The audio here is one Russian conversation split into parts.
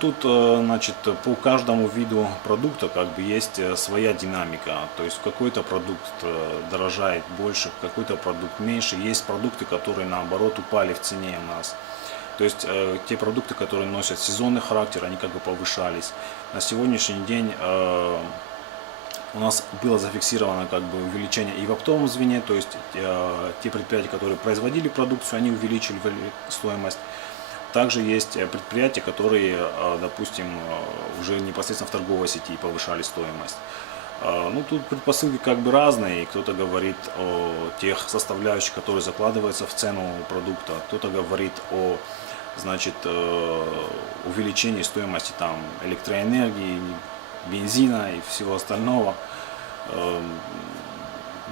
тут, значит, по каждому виду продукта как бы есть своя динамика. То есть какой-то продукт дорожает больше, какой-то продукт меньше. Есть продукты, которые наоборот упали в цене у нас. То есть те продукты, которые носят сезонный характер, они как бы повышались. На сегодняшний день у нас было зафиксировано как бы увеличение и в оптовом звене, то есть те предприятия, которые производили продукцию, они увеличили стоимость. Также есть предприятия, которые, допустим, уже непосредственно в торговой сети повышали стоимость. Ну, тут предпосылки как бы разные. Кто-то говорит о тех составляющих, которые закладываются в цену продукта, кто-то говорит о, значит, увеличении стоимости там электроэнергии, бензина и всего остального.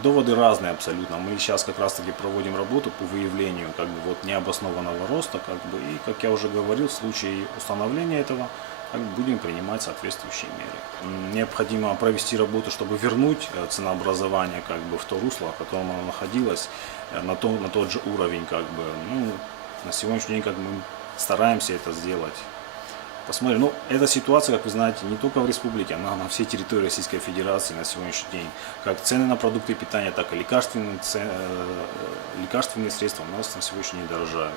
Доводы разные абсолютно. Мы сейчас как раз таки проводим работу по выявлению как бы вот необоснованного роста, как бы, и, как я уже говорил, в случае установления этого как бы будем принимать соответствующие меры. Необходимо провести работу, чтобы вернуть ценообразование как бы в то русло, в котором оно находилось, на тот же уровень. Как бы. Ну, на сегодняшний день как бы, мы стараемся это сделать. Посмотрим. Ну, эта ситуация, как вы знаете, не только в республике, она на всей территории Российской Федерации на сегодняшний день. Как цены на продукты питания, так и лекарственные средства у нас на сегодняшний день дорожают.